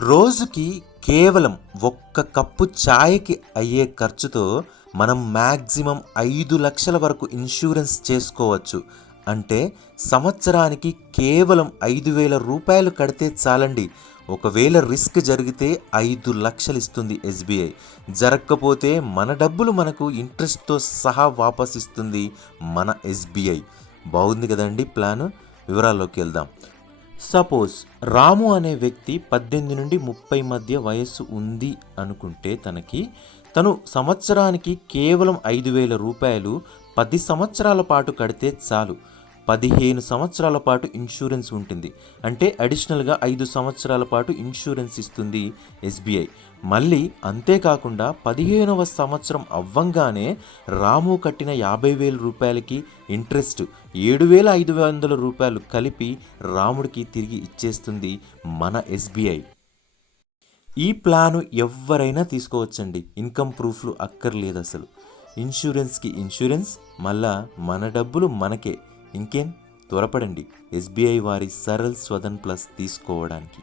రోజుకి కేవలం ఒక్క కప్పు ఛాయ్‌కి అయ్యే ఖర్చుతో మనం మ్యాక్సిమం 5,00,000 వరకు ఇన్సూరెన్స్ చేసుకోవచ్చు. అంటే సంవత్సరానికి కేవలం రూ. 5,000 కడితే చాలండి. ఒకవేళ రిస్క్ జరిగితే 5,00,000 ఇస్తుంది ఎస్‌బీఐ. జరక్కపోతే మన డబ్బులు మనకు ఇంట్రెస్ట్‌తో సహా వాపస్ ఇస్తుంది మన ఎస్‌బీఐ. బాగుంది కదండీ ప్లాను. వివరాల్లోకి వెళ్దాం. సపోజ్ రాము అనే వ్యక్తి 18 నుండి 30 మధ్య వయస్సు ఉంది అనుకుంటే తను సంవత్సరానికి కేవలం రూ. 5,000 10 సంవత్సరాల పాటు కడితే చాలు. 15 సంవత్సరాల పాటు ఇన్సూరెన్స్ ఉంటుంది. అంటే అడిషనల్గా 5 సంవత్సరాల పాటు ఇన్సూరెన్స్ ఇస్తుంది ఎస్బీఐ. మళ్ళీ అంతేకాకుండా 15వ సంవత్సరం అవ్వంగానే రాము కట్టిన రూ. 50,000కి ఇంట్రెస్ట్ రూ. 7,500 కలిపి రాముడికి తిరిగి ఇచ్చేస్తుంది మన ఎస్బీఐ. ఈ ప్లాను ఎవరైనా తీసుకోవచ్చండి. ఇన్కమ్ ప్రూఫ్లు అక్కర్లేదు అసలు. ఇన్సూరెన్స్కి ఇన్సూరెన్స్, మళ్ళా మన డబ్బులు మనకే. ఇంకేం, త్వరపడండి ఎస్బీఐ వారి సరల్ స్వధన్ ప్లస్ తీసుకోవడానికి.